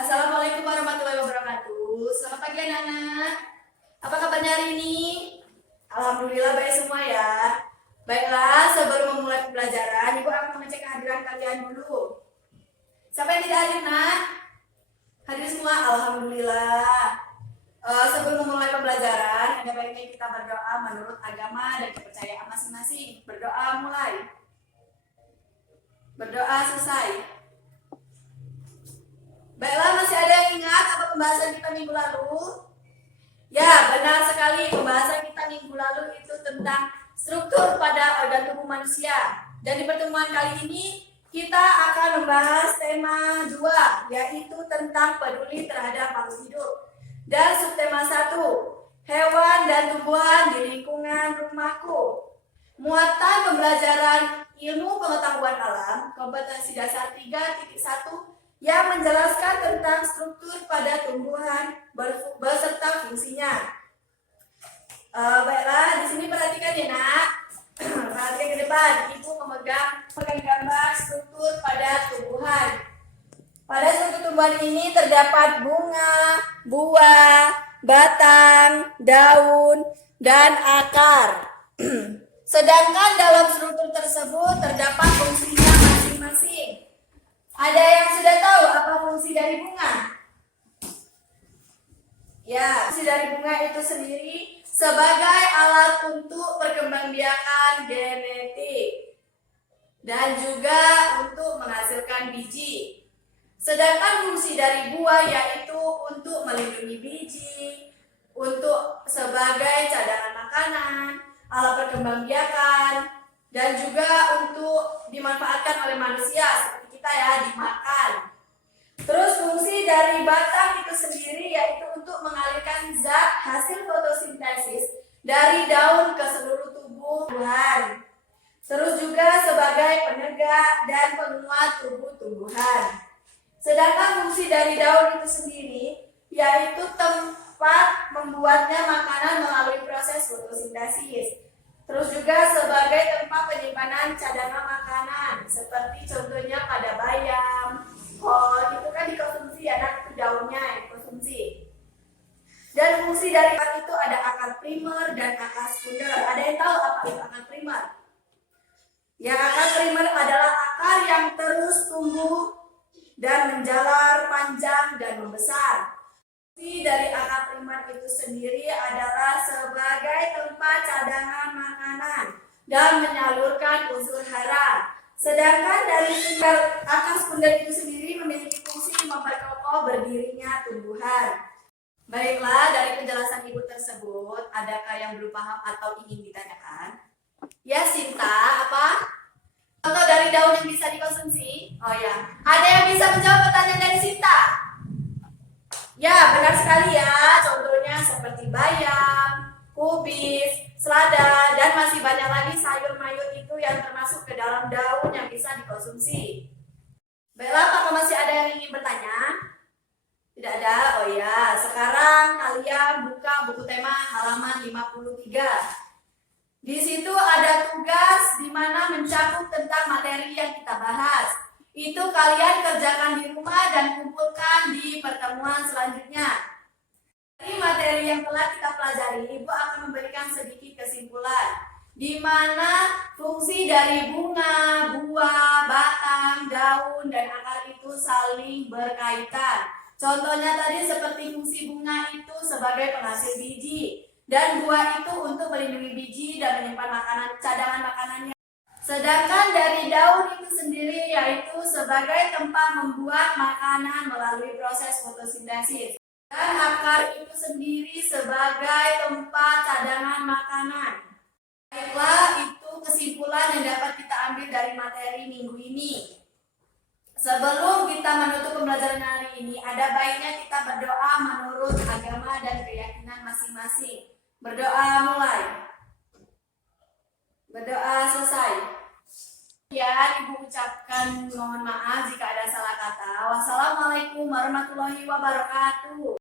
Assalamualaikum warahmatullahi wabarakatuh. Selamat pagi anak-anak. Apa kabarnya hari ini? Alhamdulillah baik semua ya. Baiklah, sebelum memulai pembelajaran, Ibu akan mengecek kehadiran kalian dulu. Siapa yang tidak hadir, Nak? Hadir semua? Alhamdulillah. Sebelum memulai pembelajaran, ada baiknya kita berdoa menurut agama dan kepercayaan masing-masing. Berdoa mulai. Berdoa selesai. Baiklah, masih ada yang ingat apa pembahasan kita minggu lalu? Ya, benar sekali. Pembahasan kita minggu lalu itu tentang struktur pada organ tubuh manusia. Dan di pertemuan kali ini, kita akan membahas tema 2, yaitu tentang peduli terhadap makhluk hidup. Dan subtema 1, hewan dan tumbuhan di lingkungan rumahku. Muatan pembelajaran ilmu pengetahuan alam, kompetensi dasar 3.1, yang menjelaskan tentang struktur pada tumbuhan beserta fungsinya. Baiklah, di sini perhatikan ya nak. Perhatikan ke depan. Ibu memegang gambar struktur pada tumbuhan. Pada struktur tumbuhan ini terdapat bunga, buah, batang, daun, dan akar. Sedangkan dalam struktur tersebut terdapat fungsinya masing-masing. Ada yang sudah tahu apa fungsi dari bunga? Ya, fungsi dari bunga itu sendiri sebagai alat untuk perkembangbiakan genetik dan juga untuk menghasilkan biji. Sedangkan fungsi dari buah yaitu untuk melindungi biji, untuk sebagai cadangan makanan, alat perkembangbiakan, dan juga untuk dimanfaatkan oleh manusia kita ya, dimakan. Terus fungsi dari batang itu sendiri yaitu untuk mengalirkan zat hasil fotosintesis dari daun ke seluruh tubuh tumbuhan. Terus juga sebagai penegak dan penguat tubuh tumbuhan. Sedangkan fungsi dari daun itu sendiri yaitu tempat membuatnya makanan melalui proses fotosintesis. Terus juga sebagai tempat penyimpanan cadangan makanan, seperti contohnya pada bayam, kol, itu kan dikonsumsi ya, nah itu daunnya yang dikonsumsi. Dan fungsi dari akar itu ada akar primer dan akar sekunder. Ada yang tahu apa itu akar primer? Ya, akar primer adalah akar yang terus tumbuh dan menjalar panjang dan membesar. Fungsi dari akar primer itu sendiri adalah sebagai tempat cadangan makanan dan menyalurkan unsur hara. Sedangkan dari akar sekunder itu sendiri memiliki fungsi memperkokoh berdirinya tumbuhan. Baiklah, dari penjelasan ibu tersebut, adakah yang belum paham atau ingin ditanyakan? Ya, Sinta, apa? Contoh dari daun yang bisa dikonsumsi? Oh ya, ada yang bisa menjawab pertanyaan dari Sinta? Ya, benar sekali ya. Contohnya seperti bayam, kubis, selada, dan masih banyak lagi sayur mayur itu yang termasuk ke dalam daun yang bisa dikonsumsi. Baiklah, apakah masih ada yang ingin bertanya? Tidak ada? Oh ya, sekarang kalian buka buku tema halaman 53. Di situ ada tugas di mana mencakup tentang materi yang kita bahas. Itu kalian kerjakan di rumah dan kumpulkan di pertemuan selanjutnya. Dari materi yang telah kita pelajari, Ibu akan memberikan sedikit kesimpulan di mana fungsi dari bunga, buah, batang, daun, dan akar itu saling berkaitan. Contohnya tadi seperti fungsi bunga itu sebagai penghasil biji dan buah itu untuk melindungi biji dan menyimpan makanan, cadangan makanannya. Sedangkan dari daun itu sendiri yaitu sebagai tempat membuat makanan melalui proses fotosintesis. Dan akar itu sendiri sebagai tempat cadangan makanan. Baiklah, itu kesimpulan yang dapat kita ambil dari materi minggu ini. Sebelum kita menutup pembelajaran hari ini, ada baiknya kita berdoa menurut agama dan keyakinan masing-masing. Berdoa mulai. Berdoa selesai. Ya, Ibu ucapkan mohon maaf jika ada salah kata. Wassalamualaikum warahmatullahi wabarakatuh.